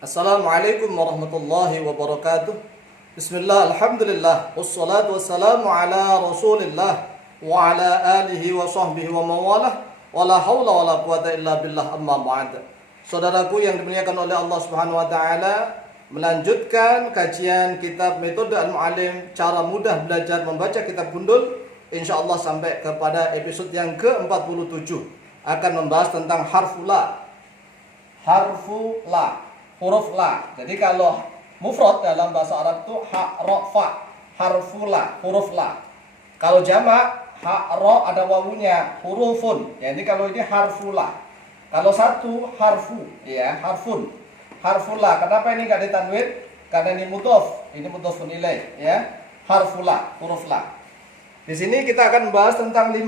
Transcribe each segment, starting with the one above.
Assalamualaikum warahmatullahi wabarakatuh. Bismillah, alhamdulillah, wassalatu wassalamu ala rasulillah wa ala alihi wa sahbihi wa mawalah, wa la hawla wa la quwata illa billah, amma ba'd. Saudaraku yang dimuliakan oleh Allah Subhanahu wa taala, melanjutkan kajian kitab Metode Al-Mu'allim, cara mudah belajar membaca kitab gundul, insyaallah sampai kepada episode yang ke-47 akan membahas tentang harfu la. Harfu la, huruf la. Jadi kalau mufrad dalam bahasa Arab itu ha, ro, fa, harfu la, huruf la. Kalau jamak ha, ro ada wawunya, hurufun. Jadi kalau ini harfu la. Kalau satu harfu, ya, harfun. Harfu la. Kenapa ini enggak ditanwin? Karena ini mudhof. Ini mudhofun ilaih, ya. Harfu la, huruf la. Di sini kita akan membahas tentang 5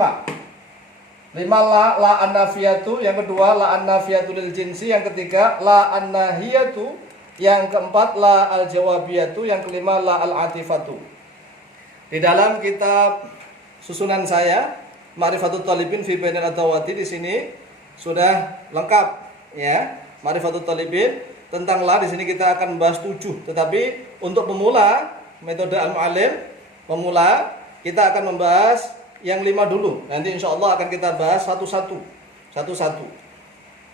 la an-nafiyatu, yang kedua la an-nafiyatu lil jinsi, yang ketiga la an-nahiyatu, yang keempat la al-jawabiyatu, yang kelima la al-atifatu. Di dalam kitab susunan saya Ma'rifatut Thalibin fi Bainil Adawati, di sini sudah lengkap, ya. Ma'rifatut Thalibin tentang la, di sini kita akan membahas 7. Tetapi untuk pemula metode Al-Mu'allim, pemula, kita akan membahas yang 5 dulu. Nanti insya Allah akan kita bahas satu-satu.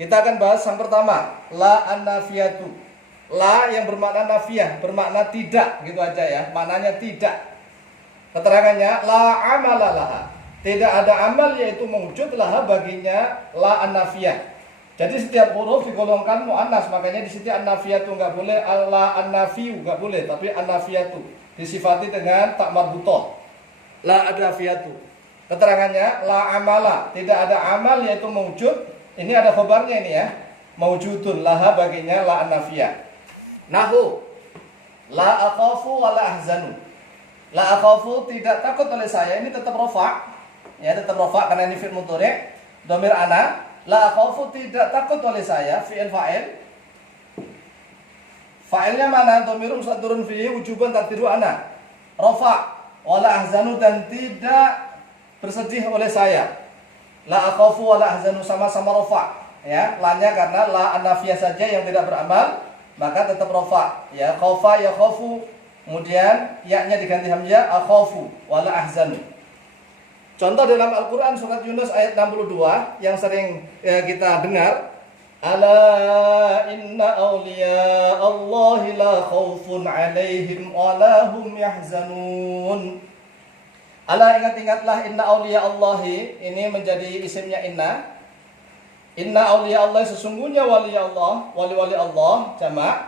Kita akan bahas yang pertama, la an-nafiyatu. La yang bermakna nafiyah, bermakna tidak, gitu aja ya. Maknanya tidak. Keterangannya la amala laha. Tidak ada amal, yaitu mewujud laha baginya la an-nafiyah. Jadi setiap huruf digolongkan muannas, makanya di sini an-nafiyatu enggak boleh, la an-nafiyu enggak boleh, tapi an-nafiyatu disifati dengan tak marbutah. La an-nafiyatu. Keterangannya la amala, tidak ada amal, yaitu mewujud. Ini ada khabarnya ini ya. Mewujudun laha baginya la an-nafiyah. Nahu la akhafu wa la ahzanu. La akhafu, tidak takut oleh saya, ini tetap rafa. Ya, tetap rafa karena ini fi'il mudhari', dhamir ana. La akhafu, tidak takut oleh saya, fi'il fa'il. Fa'ilnya mana? Dhamirun mustaqirrun fihi wujuban taqdiru ana. Rafa wa la ahzanu, dan tidak bersedih oleh saya. La akhafu wa la ahzanu, sama-sama rafa, ya. La-nya karena la an-nafiyah saja yang tidak beramal, maka tetap rafa, ya. Khafa ya khafu, kemudian ya-nya diganti hamzah, akhafu wa la ahzanu. Contoh dalam Al-Qur'an surat Yunus ayat 62 yang sering kita dengar, ala inna awliya Allahi la khaufun alaihim wa la hum yahzanun. Ala, ingat-ingatlah, inna awliya Allahi, ini menjadi isimnya inna. Inna awliya Allah, sesungguhnya wali Allah, wali-wali Allah, jamak.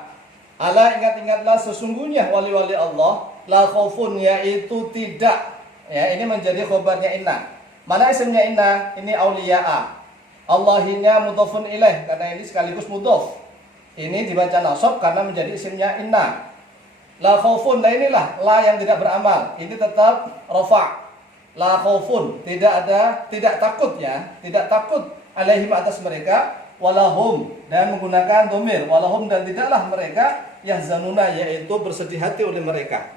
Ala, ingat-ingatlah, sesungguhnya wali-wali Allah, la khaufun, yaitu tidak. Ya, ini menjadi khobarnya inna. Mana isimnya inna? Ini awliya'a. Allahinya mudhofun ilaih, karena ini sekaligus mudhof. Ini dibaca nasab karena menjadi isimnya inna. La khaufun, nah inilah la yang tidak beramal, ini tetap rafa. La khaufun, tidak takut, ya, tidak takut alaihim, atas mereka, walahum, dan menggunakan dhamir walahum, dan tidaklah mereka yahzanuna, yaitu bersedih hati oleh mereka.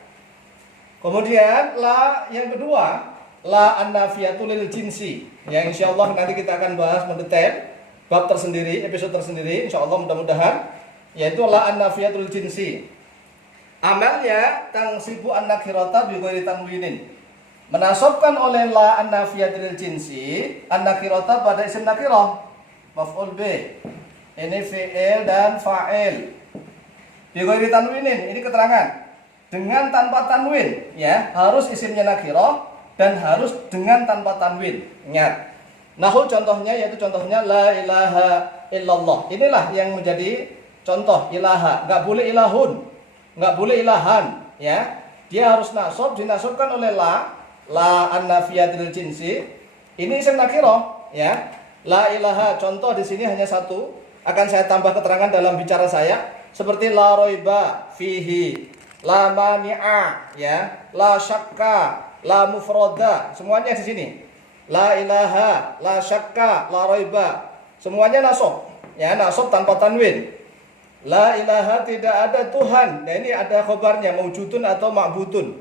Kemudian la yang kedua, la an-nafiyatu lil jinsi, yang insyaallah nanti kita akan bahas mendetail bab tersendiri, episode tersendiri insyaallah, mudah-mudahan, yaitu la an-nafiyatu lil jinsi. Amalnya tangsibu an-nakirata bi ghairi tanwinin. Menasabkan oleh la an-nafiyah lil jinsi an-nakirata pada isim nakirah, maf'ul bih. Ini fi'il dan fa'il. Bi ghairi tanwinin, ini keterangan. Dengan tanpa tanwin, ya, harus isimnya nakirah dan harus dengan tanpa tanwin. Ingat. Nahu contohnya, yaitu contohnya la ilaha illallah. Inilah yang menjadi contoh ilaha. Enggak boleh ilahun, nggak boleh ilahan, ya. Dia harus nasab, dinasabkan oleh la an-nafiyah lil jinsi. Ini isim nakirah, ya. La ilaha, contoh di sini hanya satu. Akan saya tambah keterangan dalam bicara saya, seperti la roiba fihi, la mani'a, ya, la syakka, la mufroda, semuanya di sini. La ilaha, la syakka, la roiba, semuanya nasab, ya, nasab tanpa tanwin. La ilaha, tidak ada Tuhan. Nah, ini ada khobarnya, mawjudun atau ma'budun.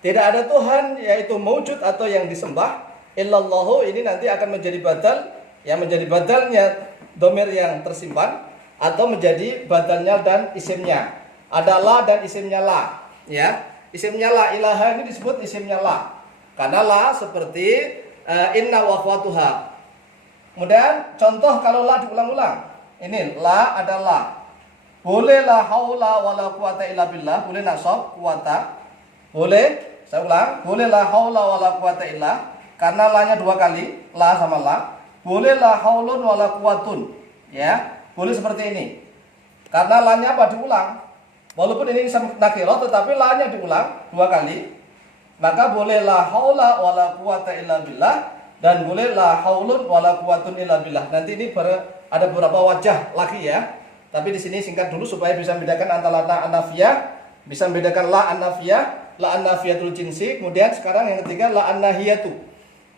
Tidak ada Tuhan, yaitu mawjud atau yang disembah. Illallahu, ini nanti akan menjadi badal, ya, menjadi badalnya dhamir yang tersimpan. atau menjadi badalnya dan isimnya. Ada la dan isimnya la, ya. Isimnya la ilaha ini disebut isimnya la. Karena la seperti inna wa akhwatuha. Kemudian contoh kalau la diulang-ulang. Ini la ada la. Boleh la haula wala quwata illa billah, boleh nasab quwata. Boleh, saya ulang, boleh la haula wala quwata illa karena la-nya 2 kali, la sama la. Boleh la haulun wala quwatun. Ya, boleh seperti ini. Karena la-nya apa diulang. Walaupun ini nakirah tetapi la-nya diulang 2 kali. Maka boleh la haula wala quwata illa billah dan boleh la haulun wala quwatun illa billah. Nanti ini ada beberapa wajah lagi ya. Tapi di sini singkat dulu supaya bisa membedakan antara la an-nafiyah, bisa membedakan la an-nafiyah, la an-nafiyatul jinsi. Kemudian sekarang yang ketiga la an-nahiyatu.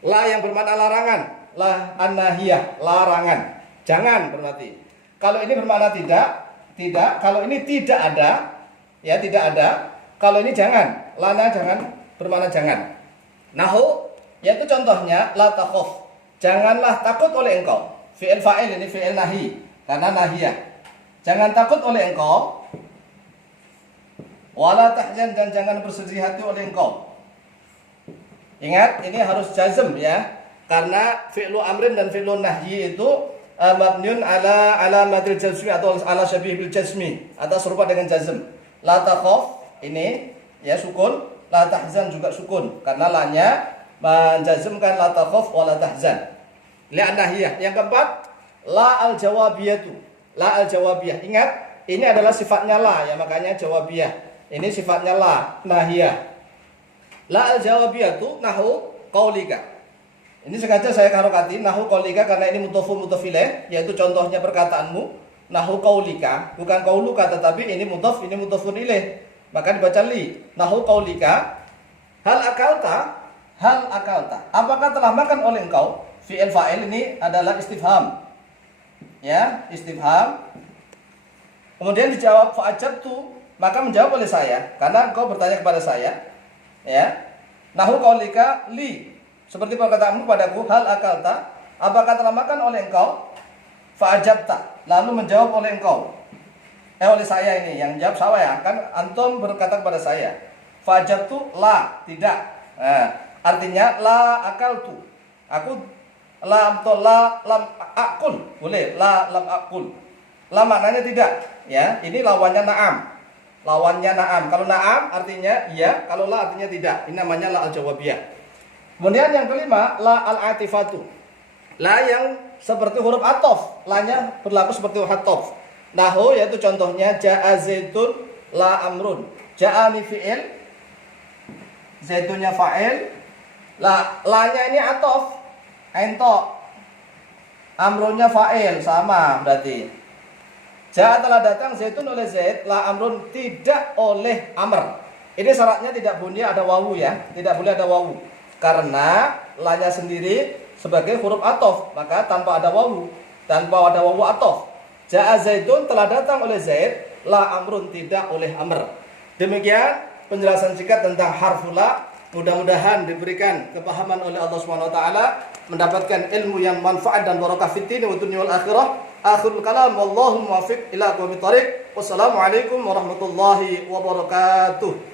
La yang bermakna larangan, la an-nahiyah, larangan. Jangan berarti. Kalau ini bermakna tidak. Kalau ini tidak ada, ya tidak ada. Kalau ini jangan, lana jangan bermakna jangan. Nahu, yaitu contohnya la takhaf. Janganlah takut oleh engkau. Fi'il fa'il ini fi'il nahi karena nahiyah. Jangan takut oleh engkau. Wala tahzan dan jangan bersedih hati oleh engkau. Ingat, ini harus jazm ya. Karena fi'lu amrin dan fi'lu nahyi itu mabniun ala alamatil jazmi atau ala syabih bil jazmi atau serupa dengan jazm. La takhaf ini ya sukun, la tahzan juga sukun karena la-nya menjazmkan la takhaf wa la tahzan. Li'an nahiyah. Yang keempat, la al-jawabiyatu. La al-jawabiyah. Ingat, ini adalah sifatnya la ya, makanya jawabiyah. Ini sifatnya la, nahiyah. La al-jawabiyatu nahu qaulika. Ini sengaja saya harokati nahu qaulika karena ini mudhofun mudhof ilaih, yaitu contohnya perkataanmu nahu qaulika, bukan qauluka tetapi ini mudhof, ini mudhofun ilaih. Maka dibaca li. Nahu qaulika hal akalta, hal akalta. Apakah telah makan oleh engkau? Fi'il fa'il ini adalah istifham. Ya, istifham. Kemudian dijawab fa'ajabtu, maka menjawab oleh saya karena engkau bertanya kepada saya. Ya. Nahu qaulika li. Seperti perkataanmu padaku, hal akalta, apakah telah makan oleh engkau? Fa'ajabta, lalu menjawab oleh engkau. Oleh saya ini, yang jawab saya kan antum berkata kepada saya. Fa'ajabtu la, tidak. Artinya la akaltu. Aku lam to la lam akul, boleh la lam akul. La maknanya tidak, ya. Ini lawannya na'am. Lawannya na'am. Kalau na'am artinya iya, kalau la artinya tidak. Ini namanya la al-jawabiyah. Kemudian yang kelima, la al-atifatu. La yang seperti huruf atof, la-nya berlaku seperti huruf atof. Nahu yaitu contohnya ja'a zaitun la amrun. Ja'a ni fi'il, zaitunnya fa'il, la-nya ini atof. Ento amrunnya fa'il sama berarti. Ja'a telah datang zaitun oleh Zaid, la amrun tidak oleh amr. Ini syaratnya tidak boleh ada wawu ya, tidak boleh ada wawu. Karena la-nya sendiri sebagai huruf atof, maka tanpa ada wawu, tanpa ada wawu atof. Ja'a zaitun telah datang oleh Zaid, la amrun tidak oleh amr. Demikian penjelasan singkat tentang harfu la. Mudah-mudahan diberikan kepahaman oleh Allah Subhanahu wa taala, mendapatkan ilmu yang manfaat dan barakah fid din wa dunya wal akhirah. Akhirul kalam wallahu muwaffiq ila aqwamit thariq. Wassalamualaikum warahmatullahi wabarakatuh.